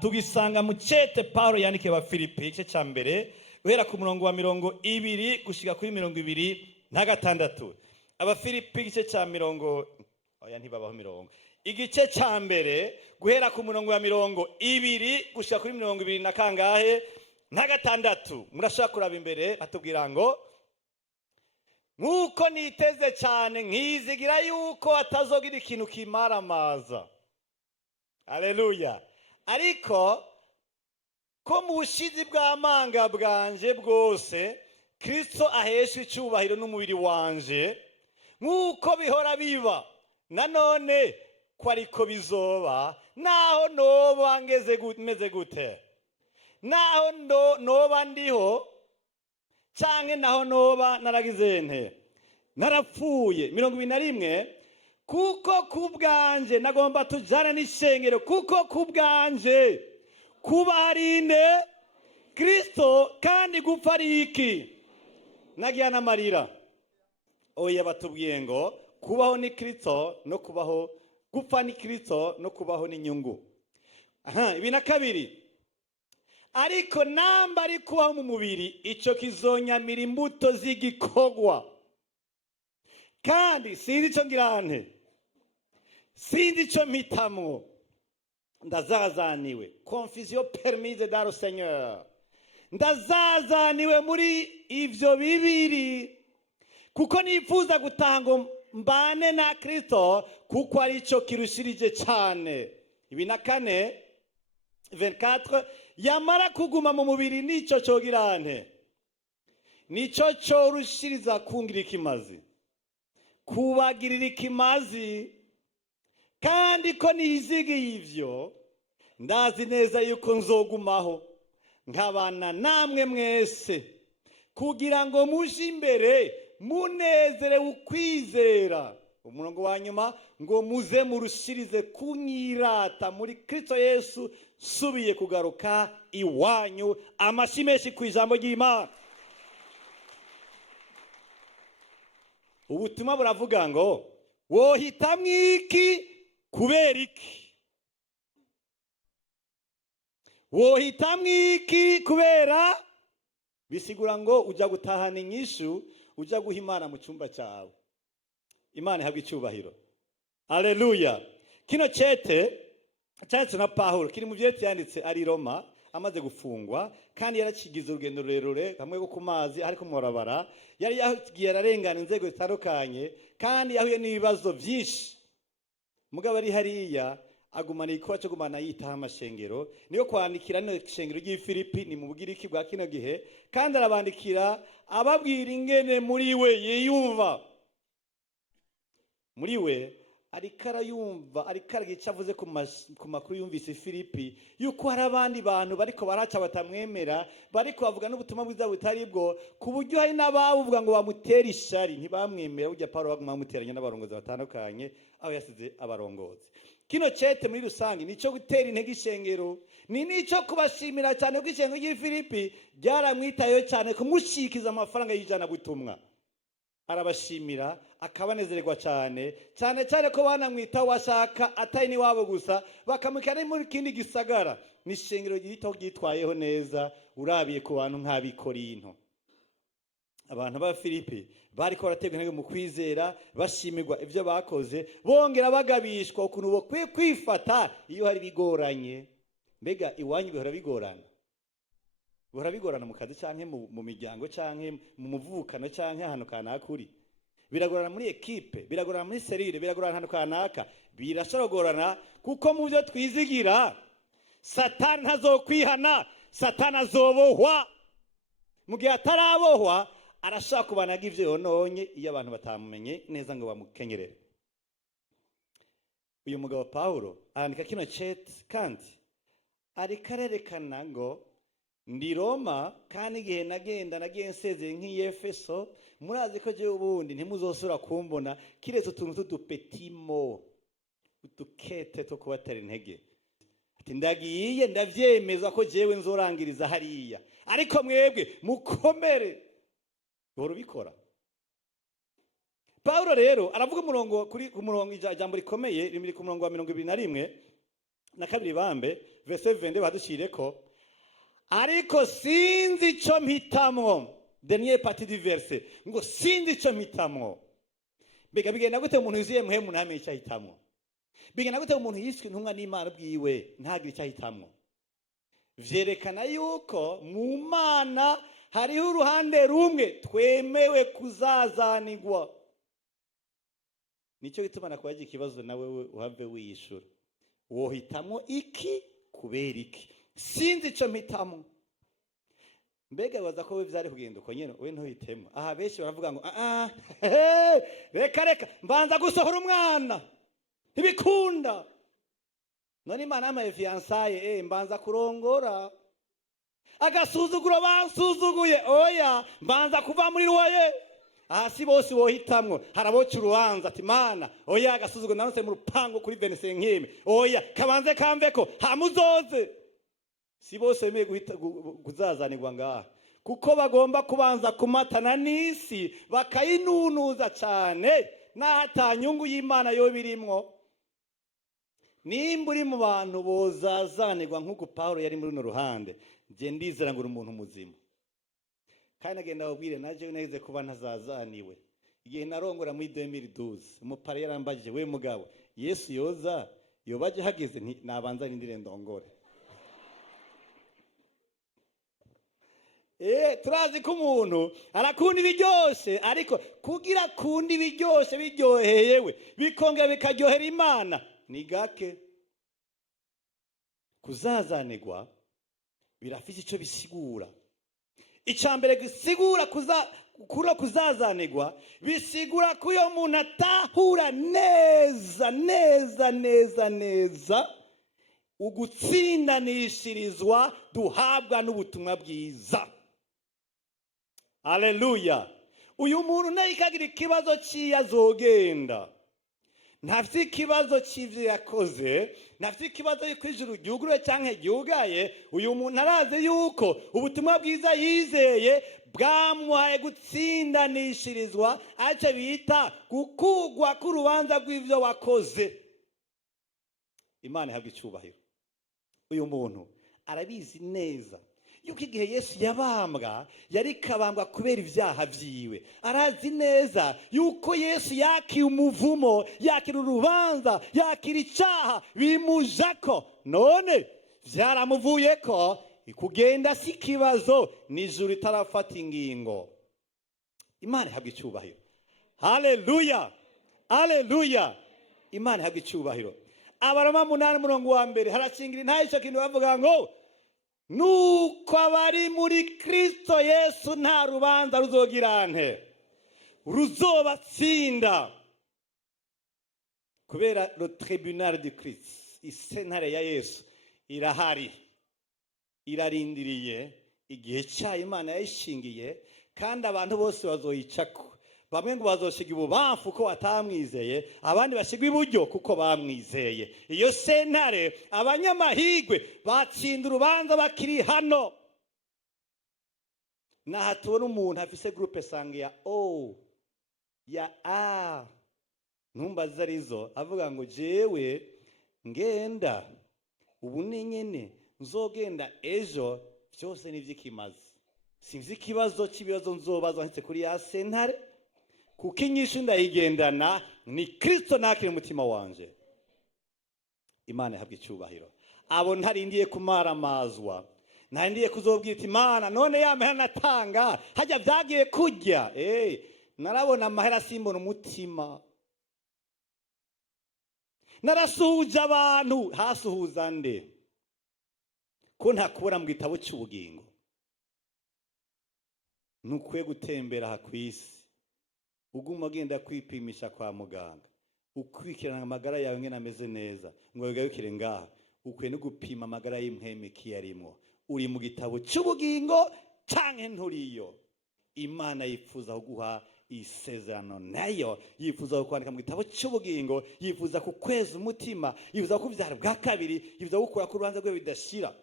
tugisanga mu cete Paulo yandikiye Abafilipi igice ca mbere guhera ku murongo wa 20 gushika kuri 26. Abafilipi igice ca ntibabaho mirongo. Igice ca mbere guhera ku murongo wa 20 gushika kuri 20 na kangahe na gatandatu. Murashaka kuraba imbere atubwira ngo nkuko niteze cyane nkizigira yuko atazogira ikintu kimaramaza. Haleluya. Ariko ko mu bushizi bw'amanga bwanje bwose Kristo aheshwe icyubahiro n'umubiri wanje nkuko bihora biba, nanone ko ariko bizoba, naho noba meze gute, naho noba ndiho canke naho noba naragize nte narapfuye. 21. Kuko kubwanje nagomba tujane n'ishengero, kuko kubwanje kuba ari nde Kristo kandi gupfa ari iki. Nagiye n'amarira. Oya batubwiye ngo kubaho ni Kristo no kubaho, gupfa ni Kristo no kubaho ni nyungu. 22. Ariko namba ari kubaho mu mubiri ico kizonyamira imbuto z'igikogwa, kandi sinzi ico ngirante, sinzi ico mpitamwo, ndazazaniwe. Confusion permise dans le Seigneur. Ndazazaniwe muri ivyo bibiri, kuko nifuza gutaha ngo mbane na Kristo, kuko ari cyo kirushirije cyane. 24. Yamara kuguma mu mubiri nico cogirante, nico corushiriza kungira ikimazi, kubagirira ikimazi, kandi ko nizigiye ivyo ndazi neza yuko nzogumaho nkabana namwe mwese, kugira ngo muje imbere munezere ukwizera. Umurongo wa nyuma ngo muze murushirize kunyirata muri Kristo Yesu subiye kugaruka iwanyu. Amashi menshi ku ijambo ry'Imana. Ubutumwa buravuga ngo wohitamwo iki kubera iki, wohitamwo iki kubera, bisigura ngo uja gutahana inyishu, uja guha Imana mu cyumba cyawe. Imana ihabwa icyubahiro. Haleluya. Kino cete cyanditse na Paulo, kiri mu vyete yanditse ari Roma amaze gufungwa, kandi yarakigize urugendo rurerure hamwe ku mazi ariko morabara, yari yagiye ararengana inzego zitandukanye, kandi yahuye n'ibibazo byinshi. Mugabo ari hariya agumana ikowa cyo gumana yitaha amashengero, niyo kwandikira no shengero ry'Ifilipi ni mu Bugiriki bwa kino gihe, kandi arabandikira ababwira ingene muri we yiyumva. Muri we arikara yumva, arikara gicavuze ku makuru yumvise Filipi yuko hari abandi bantu bariko baraca batamwemera, bariko bavuga n'ubutumwa bwiza butari bwo, ku buryo hari n'abavuga ngo bamutera ishari, ntibamwemera. Ujya Paulo baguma bamuteranya n'abarongozi batandukanye, aho yasize abarongozi. Kino cete muri rusangi nico gutera intege ishengero, ni nico kubashimira cyane ko ishengero ry'Ifilipi ryaramwitayeho cyane kumushikiza amafaranga y'ijana butumwa. Arabashimira akabanezererwa cyane cyane ko banamwita washaka atari ni wabo gusa, bakamukana muri kindi gisagara. Ni ishengero ryito ryitwayeho neza urabiye ku bantu nk'abikorinto. Abantu ba Filipi bariko barategwa intege mu kwizera, bashimirwa ivyo bakoze, bongera bagabishwa ukuntu bo kwifata iyo hari bigoranye. Mbega iwanyu bihora bigorana? Bihora bigorana mu kazi canke mu miryango canke mu muvukano canke ahantu kanakuri? Biragorana muri ekipe, biragorana muri serire, biragorana ahantu kanaka, birashobora kuko mu byo twizigira Satani ntazokwihana, Satani azobohwa. Mu gihe atarabohwa arashaka kubanaga ivyo yononye iyo abantu batamumenye neza ngo bamukenyerere. Uyu mugabo Paulo arandika kino cete, kandi ariko arerekana ngo ndi Roma, kandi igihe nagiye nsezeye nk'Efeso, murazi ko jewe ubundi ntimuzosura kumbona kiretse utuntu tudupetimo, utukete to kubatera intege. Ati ndagiye ndavyemeza ko jewe nzorangiriza hariya, ariko mwebwe mukomere. Boro bikora. Paulo rero aravuga umurongo kuri ku murongo ijambo rikomeye rimuri ku murongo wa 21, na kabiri bambe verse 22 badushireko, ariko sinzi ico mpitamwo. Dernier partie du verset ngo sinzi ico mpitamwo. Mbega bigenda gute umuntu yuzuye muhemu ntamenye ico ahitamwo? Bigenda gute umuntu yiswe intumwa n'Imana bwiwe ntagire ico ahitamwo? Vyerekana yuko mu Mana hariho uruhande rumwe twemewe kuzazanirwa. Nico gituma nakwaje ikibazo nawe uhave wiyishura. Wohitamwo iki kubera iki? Sinzi ico mpitamwo. Mbega baza ko we vyari kugenda uko nyene we ntuhitemwo. Aha benshi baravuga ngo reka mbanza gusohora umwana ntibikunda. None Imana yamaye fiançaye mbanza kurongora. Agasuzuguro bansuzuguye oya mbanza kuva muri ruwaye. Aha si bose wohitamwo. Haraboca urubanza ati Mana oya agasuzuguro nanose mu rupango kuri 25 oya kabanze kamveko hamuzoze. Si bose bemeye kuzazanirwa ngaha kuko bagomba kubanza kumatana n'isi bakayinunuza cyane n'atanyungu y'Imana yo birimwo. Nimba uri mu bantu bozazanirwa nk'uko Paulo yari muri no ruhande, je ndizera ngo uri umuntu muzima. Kandi nagenda babwire naje neze kuba ntazazaniwe. Igihe narongora muri 2012 umupare yarambajije we mugabo Yesu yoza yobaje hageze nabanza nindire ndongore. Turazi ko umuntu arakunda ibiryoshe ariko kugira kundi ibiryoshe biryoheyewe bikongera bikaryohera Imana ni gake. Kuzazanirwa birafise ico bisigura. Icambere gisigura kuzazanirwa bisigura ko uyo muntu atahura neza ugutsindanishirizwa duhabwa n'ubutumwa bwiza. Haleluya. Uyu muntu nayo ikagira ikibazo cy'iyazogenda. Ntafite ikibazo cy'ivyo yakoze, ntafite ikibazo y'ikwijuru ryuguruye canke ryugaye. Uyu muntu arazi yuko ubutumwa bwiza yizeye bwamuhaye gutsindanishirizwa ace bita gukugwa k'urubanza rw'ivyo wakoze. Imana ihabwa icubahiro. Uyu muntu arabizi neza yuko igihe Yesu yabambwa yari kabambwa kubera ivyaha vyiwe. Arazi neza yuko Yesu yakira umuvumo, yakira urubanza, yakira icaha bimujako. None vyaramuvuyeko kugenda si kibazo n'ijuru itarafata ingingo. Imana ihabwa icubahiro. Haleluya. Haleluya. Imana ihabwa icubahiro. Abaroma 8:1 haracingira nta ico kintu bavuga ngo nuko abari muri Kristo Yesu nta rubanza ruzogirante ruzobatsinda kubera le tribunal de Christ. Isentare ya Yesu irahari irarindiriye igihe cyayo Imana yayishingiye kandi abantu bose bazoyicako. Bamwe ngo bazoshiga ibubamfu ko batamwizeye, abandi bashigwa iburyo kuko bamwizeye. Iyo sentare abanyamahigwe batsinda urubanza bakiri hano. Naha tubona umuntu afise groupe sange ya O ya A ntumbaza arizo avuga ngo jewe ngenda ubu nyene nzogenda ejo byose nivyikimaze. Sinzi ikibazo cy'ibibazo nzobaza ntse kuri ya sentare kuko inyishu ndayigendana ni Kristo nakire umutima wanje. Imana ihabwa icubahiro. Abo ntarindiye kumaramazwa, ntarindiye kuzobwira Imana none ya mahera natanga hajya vyagiye kujya. Narabona amahera simbona umutima. Narasuhuje abantu hasuhuza nde ko ntakubura mu gitabo cy'ubugingo. Nukwiye gutembera hakwisi uguma agenda kwipimisha kwa muganga ukwikirana amagara yawe ngene ameze neza ngo yagayukire ngaha. Ukwiye no gupima amagara y'impwemeki yarimo. Uri mu gitabo cy'ubugingo canke nturiyo. Imana yifuza kuguha isezerano, nayo yifuza kwandika mu gitabo cy'ubugingo, yifuza kukweza umutima, yifuza kuvyara bwa kabiri, yifuza gukura ku rubanza rwe bidashira.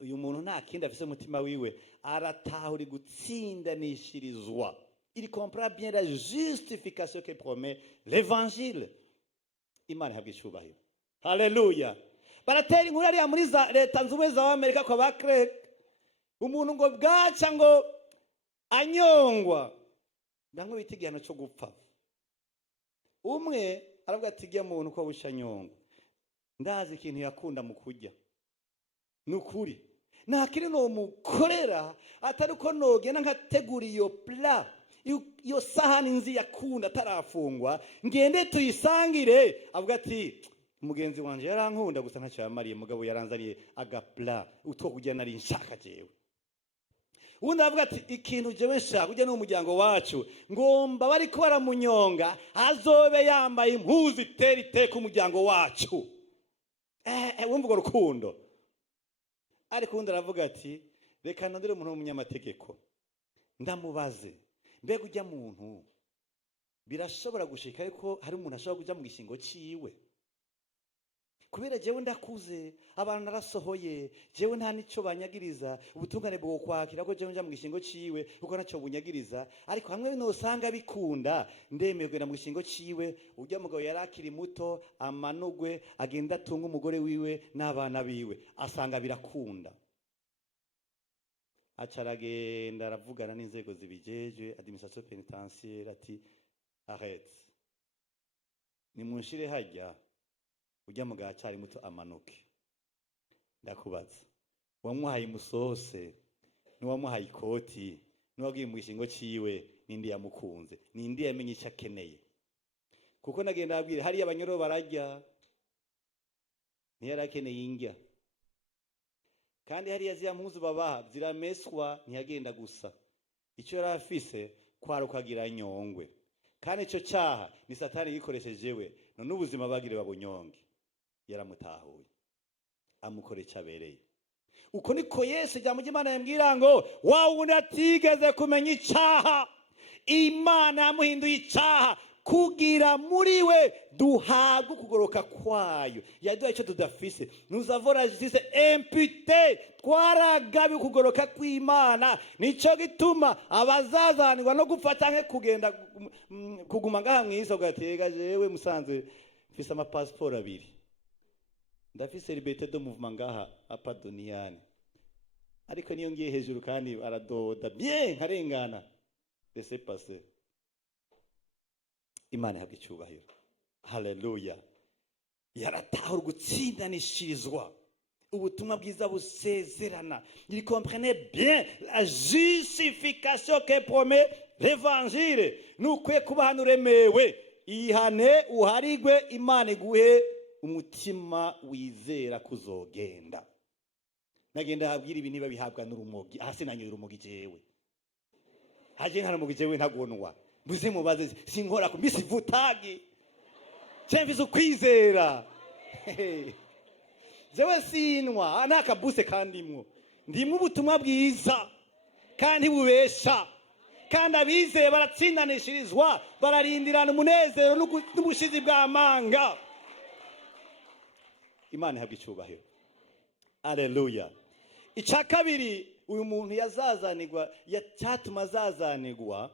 Uyu muntu nta kindi afise umutima wiwe, aratahuri gutsindanishirizwa. Il comprend bien la justification que promet l'évangile. Imana ihabwa icubahiro. Haleluya. baratera inkuru ariya muri leta zunze ubumwe za Amerika kwa ba Craig, umuntu ngo bwaca ngo anyongwa ndango bita igihano cyo gupfa. Umwe aravuga ati ijya muntu ko busha nyongwa, ndazi ikintu yakunda mu kurya, nukuri nta kiri no mukorera atari ko nogena nkategura iyo pla iyo sahani nzi yakunda atarafungwa ngende tuyisangire. Avuga ati umugenzi wanje yarankunda gusa ntacyo yamariye, mugabo yaranzaniye agapla utwo kujya nari nshaka jewe. Ubundi avuga ati ikintu jewe nshaka kujya no muryango wacu ngomba bari ko baramunyonga azobe yambaye impuzu itera iteka umuryango wacu. Wumva urwo rukundo. Ariko ubundi aravuga ati reka ndondere umuntu w'umunyamategeko ndamubaze, mbega ujya muntu birashobora gushika ariko hari umuntu ashobora kujya mu gishingo ciwe? Kubera jewe ndakuze, abantu narasohoye, jewe nta nico banyagiriza, ubutungane bwo kwakira ko jewe nja mu gishingo ciwe uko naco bunyagiriza. Ariko hamwe nosanga bikunda ndemerwe mu gishingo ciwe, ujya mugabo yarakiri muto amanugwe agenda atunga umugore wiwe n'abana biwe, asanga birakunda. Acaragenda aravugana n'inzego zibijeje, administration pénitentiaire, ati arrête, nimunshire hajya ujya mu gacari muto amanuke. Ndakubaza, wamuhaye musose n'uwamuhaye ikoti n'uwagiye mu gishingo ciwe nindi yamukunze, nindi yamenye icyo akeneye? Kuko nagenda abwire hari abanyoro barajya ntiyarakeneye ingya, kandi hari yaziya mpuzu babaha zirameswa ntiyagenda gusa, icyo yarafise kwarukagira nyongwe. Kandi icyo cyaha ni Satani yikoreshejewe, none ubuzima bagire babunyonge. Yaramutahuye amukore cyabereye. Uko niko Yesu ijambo ry'Imana yambwira ngo wawundi atigeze kumenya icyaha, Imana yamuhinduye icyaha kugira muri we duhabwe kugoroka kwayo. Yaduhaye icyo tudafise, nous avons la justice imputée, twaragabe kugoroka kw'Imana. Nico gituma abazazanirwa no gufata nke kugenda kuguma ngaha mw'isi ugatega jewe musanze mfise ama passport abiri, ndafise liberté de mouvement ngaha apa duniani, ariko niyo ngiye hejuru kandi aradoda bien nkarengana laissez passer. Imana ihabwe icyubahiro. Haleluya. Yaratahura gutsindanishirizwa ubutumwa bwiza busezerana. Il comprenait bien la justification que promet l'évangile. Nukwiye kuba hano uremewe, ihane uharigwe, Imana iguhe umutima wizera kuzogenda. Nagenda habwira ibi niba bihabwa n'urumogi, hasi nanyoye urumogi jewe, haje nta rumogi jewe ntagonwa, muze mubaze sinkora ku misi vutagi cyemvizo kwizera. Jewe sinwa nakabuse kandi mwo ndimwe ubutumwa bwiza kandi bubesha, kandi abizeye baratsindanishirizwa, bararindirana umunezero n'ubushizi bw'amanga. Imana ihabwe icyubahiro. Haleluya. Icya kabiri uyu muntu yazazanirwa, cyatuma azazanirwa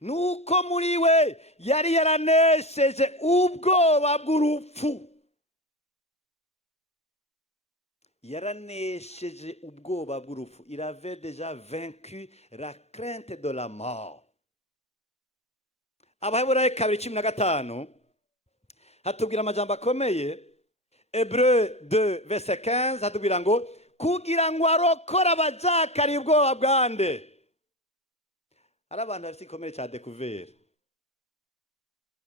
nuko muri we yari yaranesheje ubwoba bw'urupfu. Yaranesheje ubwoba bw'urupfu. Il avait déjà vaincu la crainte de la mort. Abaheburayo 2:15 hatubwira amajambo akomeye. Hébreux 2:15 hatubwira ngo kugira ngo arokora abajakari ubwoba bwande. Hari abantu bafite ikomere cya découvert,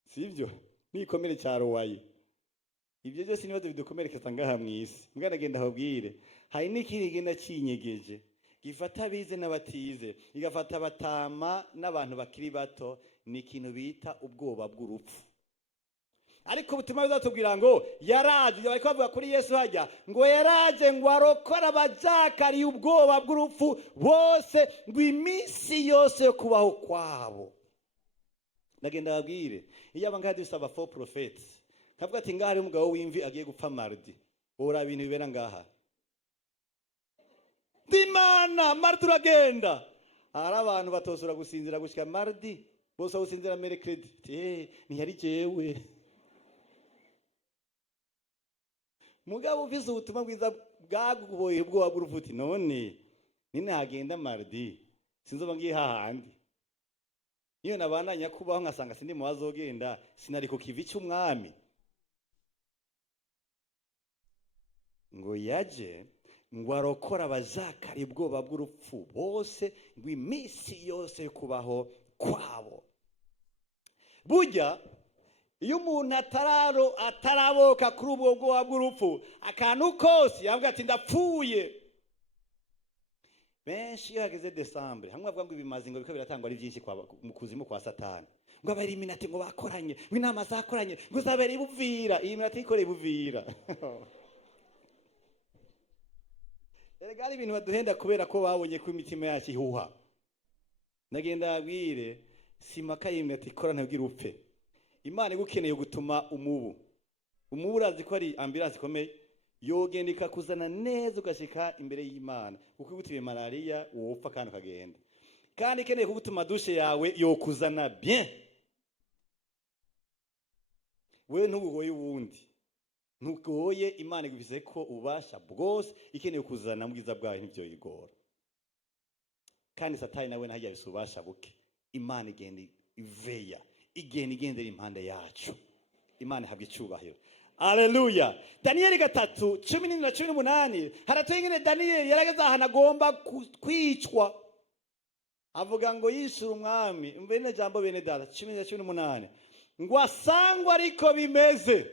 sivyo? Ni ikomere cya rowaye. Ibyo byose nibazo bidukomerekeza ngaha mw'isi. Mbwana genda habwire, hari n'ikindi genda cinyegeje gifata abize n'abatize, igafata abatama n'abantu bakiri bato, ni ikintu bita ubwoba bw'urupfu. Ariko ubutumwa bizatubwira ngo yaraje, bari kuvuga kuri Yesu hajya ngo yaraje ngo arokora abajakari ubwoba bw'urupfu bose ngo iminsi yose yo kubaho kwabo. Nagenda babwire, iyo abangaba dusaba faux prophets, kavuga ati ngaha ari umugabo w'imvi agiye gupfa mardi, ora ibintu bibera ngaha Dimana mardi uragenda, hari abantu batosura gusinzira gushika mardi, bose gusinzira mercredi. Ntiyari jewe. mugabo ufise ubutumwa bwiza bwaguboye ubwoba bw'uruvuti, none ninagenda mardi sinzoba ngiye hahandi. Iyo nabandanya kubaho nkasanga sindi mu bazogenda, sinari ku kivi cy'umwami. Ngo yaje ngo arokora abazakari ubwoba bw'urupfu bose, ngo iminsi yose yo kubaho kwabo. Burya iyo umuntu ataraboka kuri ubwo bwoba bw'urupfu, akantu kose yavuga ati ndapfuye. Benshi iyo hageze Desembre hamwe bavuga ngo ibimazi ngo biko biratangwa ari byinshi mu kuzimu kwa Satani, ngo abari iminati ngo bakoranye, ngo inama zakoranye, ngo zabere ibuvira, iyi minati ikore ibuvira. Erega ari ibintu baduhenda kubera ko babonye ko imitima yacu ihuha. Nagenda abwire simaka y'iminati ikorana bwira upfe. Imana igukeneye gutuma umubu urazi ko ari ambulance ikomeye, yogenda ikakuzana neza ugashika imbere y'Imana, kuko igutiye malaria wopfa kandi ukagenda. Kandi ikeneye kugutuma dushe yawe yokuzana bien, wewe ntugoye uwundi, ntugoye. Imana igufise ko ubasha bwose, ikeneye kuzana mu bwiza bwawe n'ibyo yigora. Kandi Satani nawe ntajya bisubasha buke. Imana igenda iveya, igendera impande yacu. Imana ihabwa icyubahiro. Haleluya. Danieli 3:17 haratuye ngene Danieli yarageze ahantu agomba kwicwa, avuga ngo yishyura umwami. Mbene jambo bene data 10:18 ngo asangwa ariko bimeze.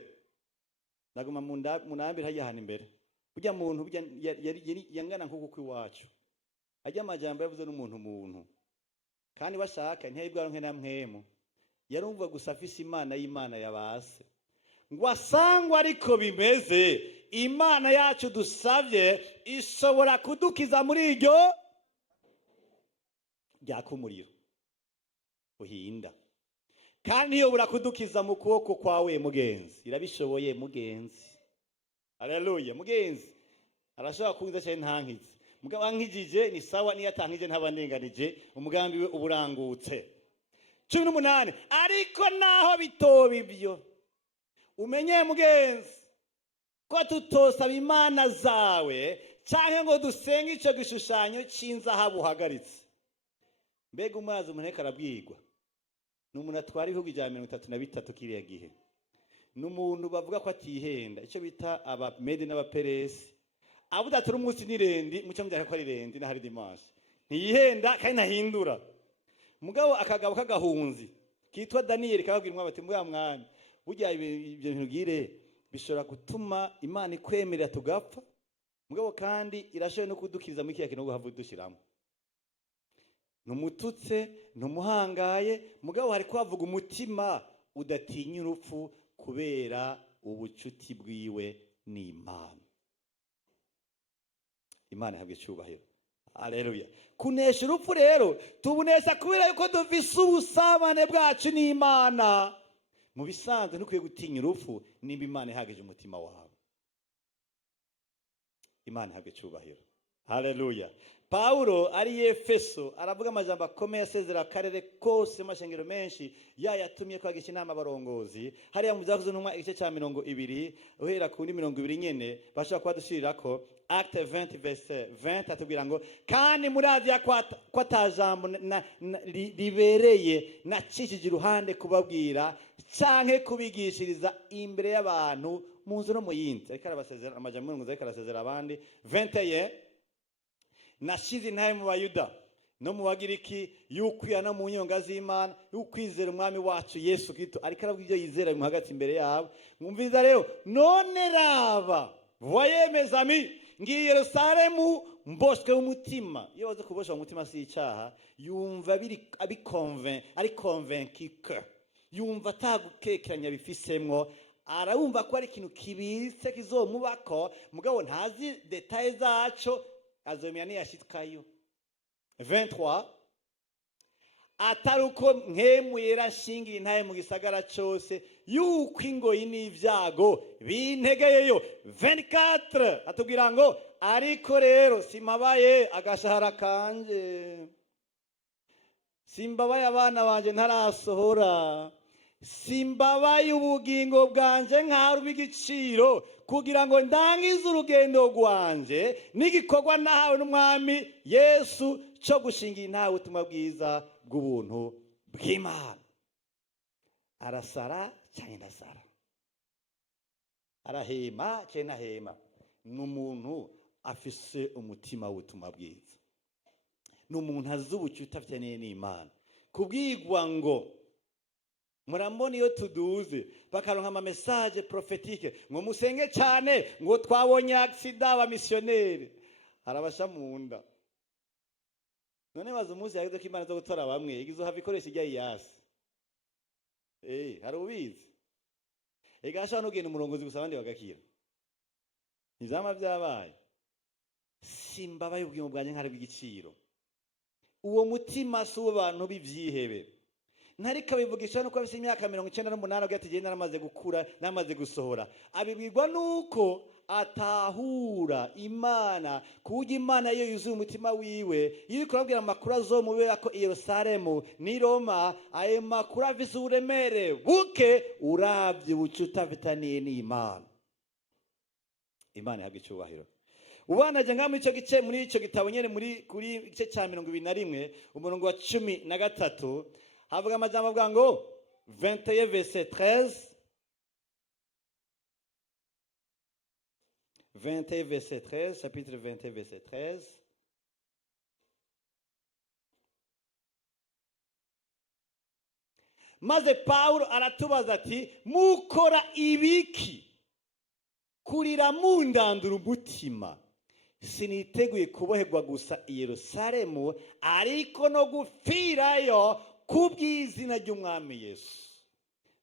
Naguma munambira hajya hano imbere. Burya muntu burya yangana nk'uko kwiwacu. Ajya amajambo yavuze n'umuntu kandi bashaka ntiyibwara nke namwemo, yarumva gusa afise Imana y'Imana yabase. Ngo asangwa ariko bimeze, Imana yacu dusavye ishobora kudukiza muri iryo ryakumuriro uhinda. Kandi iyo burakudukiza mu kuboko kwawe mugenzi, irabishoboye mugenzi. Haleluya. Mugenzi arashobora kunza cyane ntankize, mugabo ankijije ni sawa, niyo atankije ntabandenganije, umugambi we uburangutse. 18 ariko naho bitoba ibyo, umenye mugenzi ko tutosaba imana zawe canke ngo dusenge ico gishushanyo c'inzahabu uhagaritse. Mbega umuzi umuntu arabwirwa n'umuntu atwara ibihugu ijana 33 kiriya gihe, n'umuntu bavuga ko atihenda, ico bita abamede n'abaperesi. Abuda turi umunsi nirendi mucyo mbyaka ko ari rendi na hari dimanche, ntiyihenda kandi nahindura. Mugabo akagabo kagahunzi kitwa Daniel kababwira bati mbwa mwami, burya ibyo bintu gire bishobora gutuma Imana ikwemerera tugapfa, mugabo kandi irashoye no kudukiriza muri kiya kintu guhavu dushiramo. Numututse numuhangaye, mugabo hari kwavuga umutima udatinya urupfu kubera ubucuti bwiwe n'Imana. Imana ihabwe icyubahiro. Haleluya. Kunesha urupfu rero tubunesha kubera yuko dufise ubusabane bwacu n'Imana. Mu bisanzwe ntukwiye gutinya urupfu nimba Imana ihagije umutima wawe. Imana ihabwe icyubahiro. Haleluya. Paulo ari Efeso aravuga amajambo akomeye asezera akarere kose mashengero menshi yayatumye kwagisha inama abarongozi. Hariya mu byavuze ntumwa igice cya 20 uhera ku 20 nyene bashaka kwadushyirirako Acte 20:20 atubwira ngo kandi murazi ko atajambo ribereye nacishije iruhande kubabwira canke kubigishiriza imbere y'abantu mu nzu no mu yindi. Ariko arabasezera amajambo y'umuze ariko arasezera abandi. 21 nashize intare mu Bayuda no mu Bagiriki y'ukwiya no mu nyonga z'Imana y'ukwizera umwami wacu Yesu Kristo. Ariko arabwira ibyo yizera mu hagati imbere yabo. Mwumviza rero none raba voyez mes amis, ngiye Yerusalemu mboshwe umutima. Iyo waze kubosha umutima si icyaha, yumva ari convaincu que yumva atagukekeranya bifisemwo, arumva ko ari ikintu kibitse kizomubako, mugabo ntazi details zaco, azomenya niyashitkayo. 23 ataruko nkemuyera shingira intaye mu gisagara cyose yuko ingoyi n'ivyago bintegeyeyo. 24 atubwira ngo ariko rero simabaye agashahara kanje, simbabaye abana banje ntarasohora, simbabaye ubugingo bwanje nk'aho bw'igiciro kugira ngo ndangize urugendo rwanje n'igikorwa nahawe n'umwami Yesu cyo gushingira intahe ubutumwa bwiza bw'ubuntu bw'Imana. Arasara cyangwa ndasara, arahema cyangwa ntahema. Ni umuntu afise umutima w'ubutumwa bwiza, ni umuntu azi ubucuti afitaniye n'Imana. Kubwirwa ngo murambona iyo tuduze bakaronka ama message prophétique ngo musenge cyane ngo twabonye accident aba missionnaire, harabasha munda. None baza umunsi yagize ko Imana zo gutora bamwe igizo have ikoresha ijya yasi. Hari ubizi egasha no genda umurongozi gusa abandi bagakira. Nizama byabaye. Simbabaye ubwimo bwanje nkari bw'igiciro. Uwo mutima si w'abantu bivyihebe. Ntarika bivugisha nuko afite imyaka 98 agati je naramaze gukura namaze gusohora. Abibwirwa nuko atahura Imana kuja Imana yo yuzuye umutima wiwe. Iyo kurabwira amakuru azomube ako i Yerusalemu ni Roma, ayo makuru afise uremere buke uravye ubucuti afitaniye n'Imana. Imana yahabwa icyubahiro. Ubanaje ngamu ico gice muri ico gitabo nyene muri kuri gice ca 21 umurongo wa 13 havuga amajambo avuga ngo 21 verset 13, 21 verset 13, chapitre 21 verset 13. Maze Paulo aratubaza ati mukora ibiki kurira mundandura umutima, siniteguye kuboherwa gusa i Yerusalemu ariko no gupfirayo kubw'izina ry'umwami Yesu.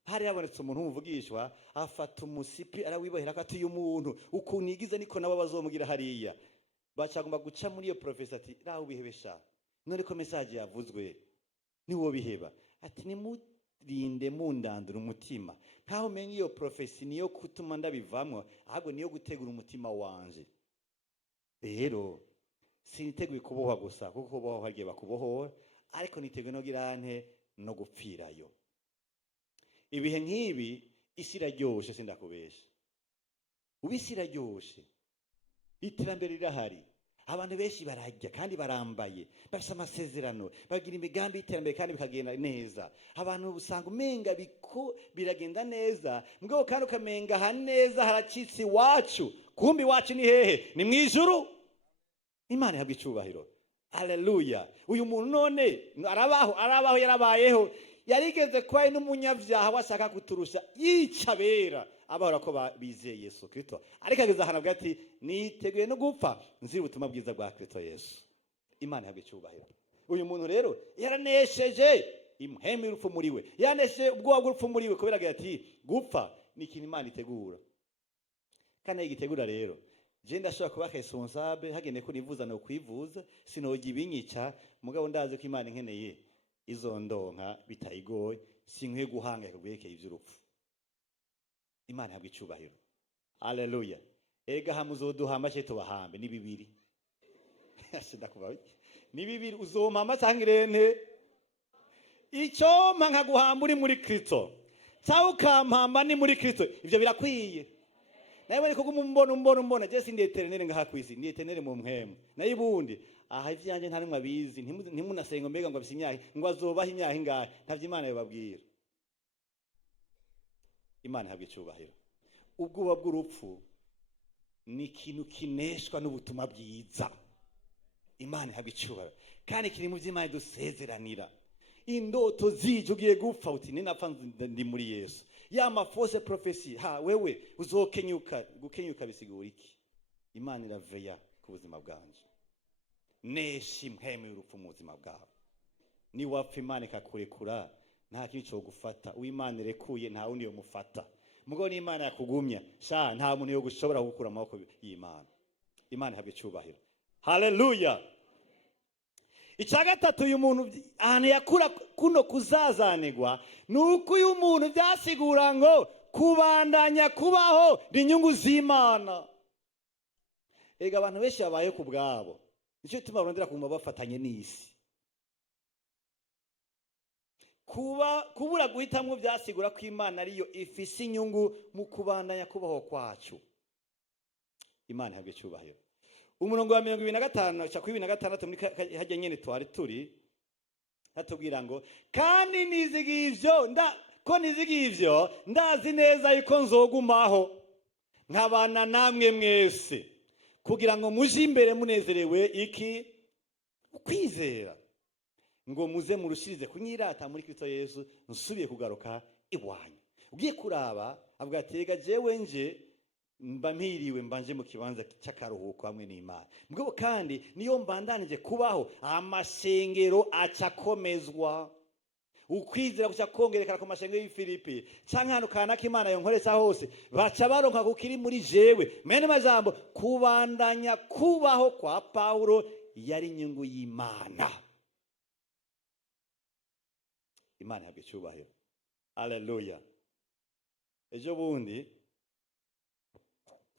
Hari habonetse umuntu umuvugishwa afata umusipi arawibohera akati uyu muntu ukuntu yigize niko nabo bazomugira hariya. Bacagomba guca muri iyo profesa ati raho bihebesha none ko message yavuzwe ni wo biheba ati ni murinde mundandura umutima nkaho menye iyo profesi niyo kutuma ndabivamwe ahubwo niyo gutegura umutima wanje. Rero siniteguye kubohwa gusa kuko kubohwa hagiye bakubohora ariko niteguye no girante no gupfirayo. Ibihe nk'ibi isi iraryoshe sindakubesha, ubisi iraryoshe, iterambere rirahari, abantu benshi barajya kandi barambaye bafite amasezerano bagira imigambi y'iterambere kandi bikagenda neza. Abantu usanga umenga biko biragenda neza mugabo kandi ukamenga haneza haracitse iwacu, kumbi wacu ni hehe? Ni mwijuru. Imana ihabwa icyubahiro. Haleluya. Uyu muntu none arabaho yarabayeho yarigeze kuba n'umunyavyaha washaka kuturusha yicabera abahora ko bizeye Yesu Kristo ariko ageze ahantu ati niteguye no gupfa nzira ubutumwa bwiza bwa Kristo Yesu. Imana ihabwa icyubahiro. Uyu muntu rero yaranesheje imhemi y'urupfu muri we, yanesheje ubwoba bw'urupfu muri we kubera ati gupfa ni ikintu Imana itegura kandi igitegura. Rero je ndashobora kuba responsable hagene ko nivuza no kwivuza sinogi ibinyica mugabo ndazi ko Imana nkeneye izo ndonka bitayigoye sinkwe guhangayika kubwekeye ivy'urupfu. Imana ihabwa icyubahiro. Haleluya. Ega hamuzoduhamba cyo tubahambe ni bibiri. Sindakubaye. Ni bibiri uzomama cyangirene. Icyo manka guhamba uri muri Kristo. Cyangwa ukampamba ni muri Kristo. Ivyo birakwiye. Nawe niko kumbona je sindeternere ngaha kwisi ndeternere mu mpemu. Nayo bundi aha ivyanje nta nimwe abizi ntimunasenga mbega ngo abisi imyahi ngo azobaha imyahi ngahe ntavye Imana yobabwira. Imana ihabwa icyubahiro. Ubwoba bw'urupfu ni ikintu kineshwa n'ubutumwa bwiza. Imana ihabwa icyubahiro kandi kiri mu vy'Imana dusezeranira. Indoto zije ugiye gupfa uti ninapfa ndi muri Yesu. Ya mafose prophecy wewe uzokenyuka gukenyuka bisigura iki? Imana iraveya ku buzima bwanje. Neshi mpeme y'urupfu mu buzima bwawe. Ni wapfa Imana ikakurekura nta kintu cyo gufata. Uw'Imana irekuye nta wundi yo mufata. Mugo ni Imana yakugumya sha nta muntu yo gushobora gukura amaboko y'Imana. Imana ihabwa icyubahiro. Haleluya. Icyagatatu uyu muntu ahantu yakura kuno kuzazanirwa nuko uyu muntu byasigura ngo kubandanya kubaho ni inyungu z'Imana. Ega abantu benshi babaye ku bwabo nicyo gituma barondera kuguma bafatanye n'isi. kubura guhitamwo byasigura ko Imana ariyo ifise inyungu mu kubandanya kubaho kwacu. Imana ihabwe icyubahiro. Umurongo wa 25 cya 26 muri hajya nyene twari turi hatubwira ngo kandi nizigiye ivyo ndazi neza yuko nzogumaho nkabana namwe mwese kugira ngo muje imbere munezerewe iki ukwizera, ngo muze murushirize kunyirata muri Kristo Yesu nsubiye kugaruka iwanyu. Ugiye kuraba avuga ati ega jewe nje mba mpiriwe mbanje mu kibanza cy'akaruhuko hamwe n'Imana. Mugabo kandi niyo mbandanije kubaho amashengero acakomezwa, ukwizera guca kongerekana ku mashengero y'Ifilipi canke hano kanaka Imana yonkoresa hose baca baronka kukiri muri jewe. Mene majambo kubandanya kubaho kwa Paulo yari inyungu y'Imana. Imana ihabwe icyubahiro. Haleluya. Ejo bundi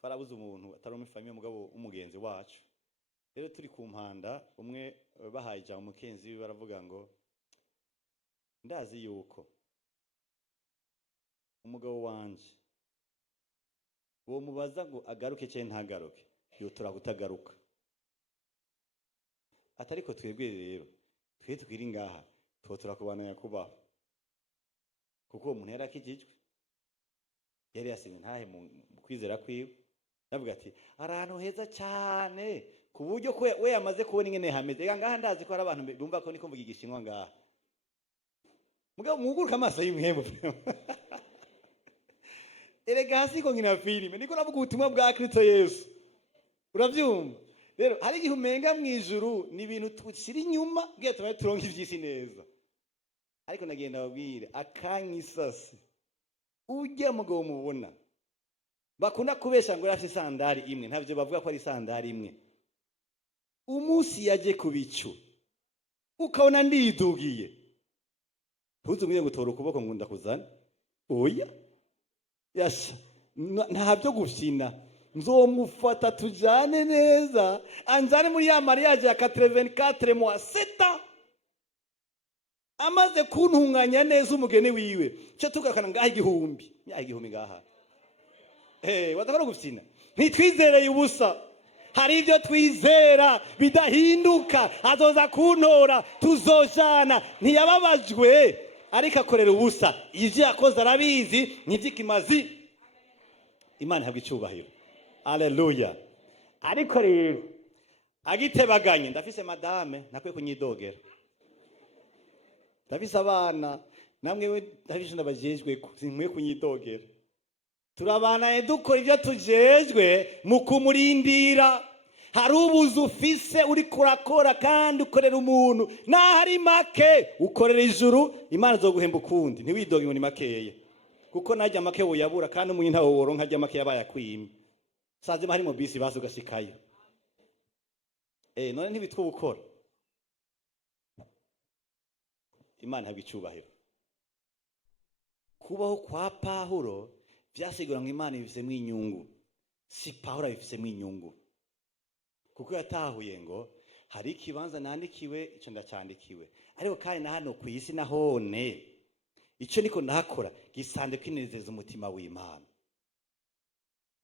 twarabuze umuntu atari umufamiye mugabo umugenzi wacu. Rero turi ku mpanda umwe bahaye ijambo umukenzi we baravuga ngo ndazi yuko umugabo wanje uwo mubaza ngo agaruke cyane ntagaruke yotora kutagaruka. Atariko twebwe rero twe tukiri ngaha twotora kubana kubaho kuko umuntu yarakijijwe yari yasinye ntahe mu kwizera kwiwe. Navuga ati arantu heza cyane ku buryo ko we yamaze kubona ingene hameze. Ngaha ndazi ko ari abantu bumva ko niko mvuga igishinwa ngaha. Mugabo muguruka amaso y'imwemwe. Erega hasi ko ngina filime niko navuga ubutumwa bwa Kristo Yesu. Uravyumva? Rero hari igihe umenga mu ijuru ni ibintu tukiri inyuma bwiye tubaye turonka ivyisi neza. Ariko nagenda babwire akanyisasi ujya mugabo mubona bakunda kubesha ngo yafise sandari imwe, ntavyo bavuga ko ari sandari imwe. Umunsi yaje ku bicu ukabona ndidugiye ntuzumye gutora ukuboko ngo ndakuzana oya yasha ntabyo gufina nzomufata tujane neza anzane muri ya mariage ya 84 mois 7 amaze kuntunganya neza umugeni wiwe cyo tugakana ngaha igihumbi ngaha. Watakora gufina ntitwizereye ubusa, hari ibyo twizera bidahinduka. Azoza kuntora tuzojana, ntiyababajwe ariko akorera ubusa. Ivyo yakoze arabizi ntivyikimazi. Imana ihabwe icyubahiro. Haleluya. Ariko rero agitebaganye ndafise madame nakwiye kunyidogera, ndafise abana namwe ndafise ndabajejwe sinkwiye kunyidogera. Turabana dukora ibyo tujejwe mu kumurindira. Hari ubuzi ufise uri kurakora kandi ukorera umuntu naho ari make ukorera ijuru, Imana izoguhemba ukundi. Ntiwidoge ngo ni makeye kuko najya make uyabura kandi umuntu ntawo woronka ajya make yabaye akwimye. Saze bari mu bisi bazo gashikayo. None ntibitwa ubukora. Imana ihabwe icyubahiro. Kubaho kwa Paulo vyasigura ngo Imana ibifisemo inyungu, si Paulo ibifisemo inyungu. Kuko yatahuye ngo hari ikibanza nandikiwe ico ndacandikiwe, ariko kandi na hano ku isi nahone ico niko ndakora gisande kwinezeza umutima w'Imana.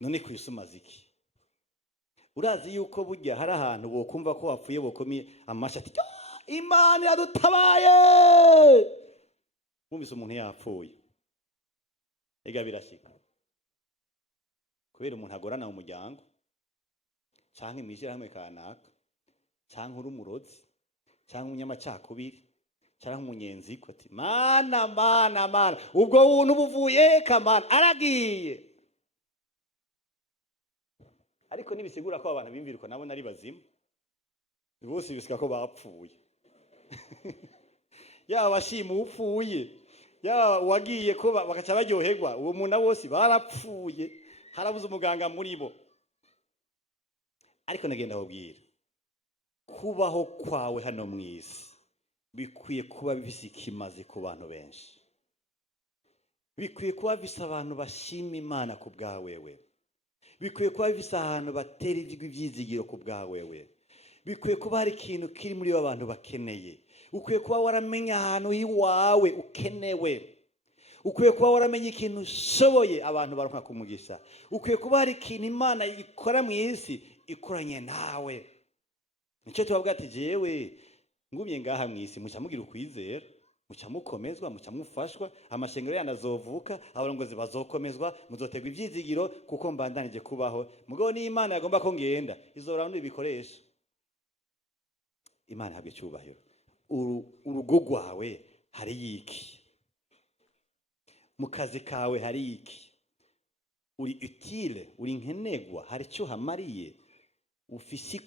None kwisumaza iki? Urazi yuko burya hari ahantu bokumva ko wapfuye bokomye amasha ati Imana yadutabaye, bumvise umuntu yapfuye. Ega birashika kubera umuntu agorana mu muryango canke mwishira hamwe kanaka canke uri umurozi canke umunyamacakubiri canke umunyenzi ko ati mana ubwo buntu buvuye kamana aragiye. Ariko nibisigura ko abantu bimviruka nabo nari bazima bose bisika ko bapfuye. Ya bashima upfuye ya wagiye ko bakaca baryoherwa uwo muntu wose barapfuye, harabuze umuganga muri bo. Ariko nagenda kubwira kubaho kwawe hano mwisi bikwiye kuba bifise ikimazi ku bantu benshi, bikwiye kuba bifise abantu bashima Imana ku bwawewe, bikwiye kuba bifise ahantu batera ivyizigiro ku bwawewe, bikwiye kuba hari ikintu kiri muri abantu bakeneye. ukwiye kuba waramenya ahantu iwawe ukenewe, ukwiye kuba waramenya ikintu ushoboye abantu baronka kumugisha, ukwiye kuba hari ikintu Imana ikora mu isi ikoranye nawe. Nicyo tubavuga ati jewe ngumye ngaha mu isi muca mugira ukwizera, muca mukomezwa, muca mufashwa, amashengero yanyu azovuka, abarongozi bazokomezwa, muzotegwa ivyizigiro kuko mbandanije kubaho. Mugabo ni Imana yagomba ko ngenda izora n'ibikoresha. Imana habwe cyubahiro. Urugo rwawe hari yiki, mu kazi kawe hari iki, uri utile, uri nkenegwa, hari cyo hamariye, ufise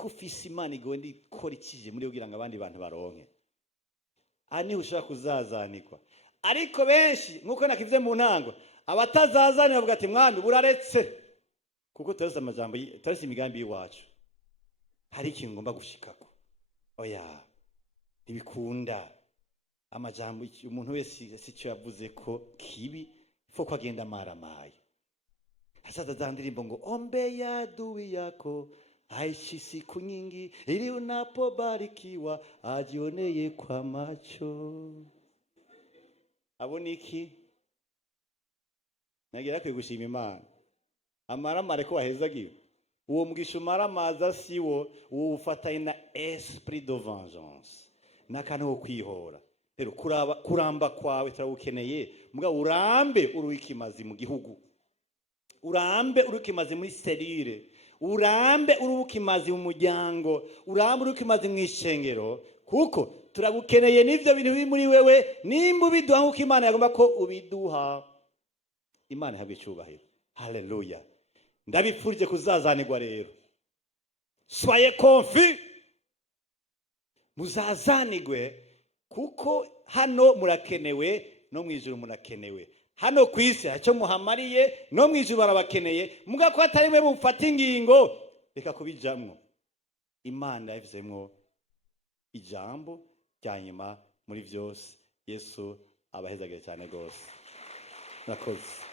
Imana igomba ikora ikije muri kugira ngo abandi bantu baronke. Ani ushaka kuzazanikwa. Ariko benshi nkuko nakivuze mu ntango, abatazazani bavuga ati mwami buraretse kuko tarasa amajambo, tarasa imigambi yiwacu. Hari ikintu ngomba gushikako. Oya, ntibikunda. Amajambo umuntu wese sicyo yavuze ko kibi fo kwagenda maramaye. Hasaza za ndirimbo ngo ombe ya dui yako aishi siku nyingi ili unapobarikiwa ajioneye kwa macho. Aboniki nagira kwe gushima Imana. Amaramare ko wahezagiwe. Uwo mugisha maramaza siwo ufatanye na esprit de vengeance. Nakane ho kwihora. Rero kuramba kwawe turagukeneye, mugabo urambe urukimazi mu gihugu, urambe urukimazi muri serire, urambe urukimazi mu muryango, urambe urukimazi mu ishengero, kuko turagukeneye n'ivyo bintu biri muri wewe. Nimba ubiduha nkuko Imana yagomba ko ubiduha. Imana ihabwe cyubahiro. Haleluya. Ndabipfurije kuzazanirwa rero. Soyez confus, muzazanirwe kuko hano murakenewe no mwijuru murakenewe. Hano kwisi aco muhamariye no mwijuru barabakeneye. Muga ko atari mwe mufata ingingo reka kubijamwo. Imana yavuzemwo ijambo ryanyuma muri vyose. Yesu abahezagire cyane gose. Nakoze.